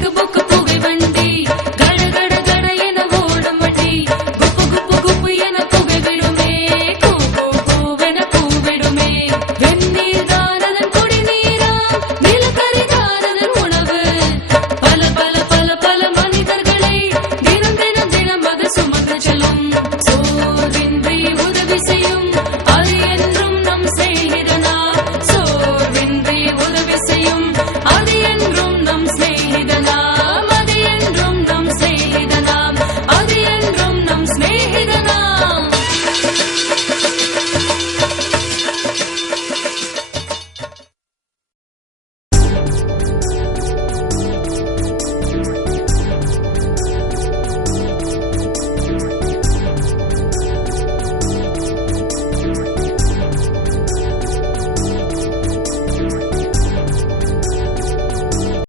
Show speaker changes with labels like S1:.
S1: The book.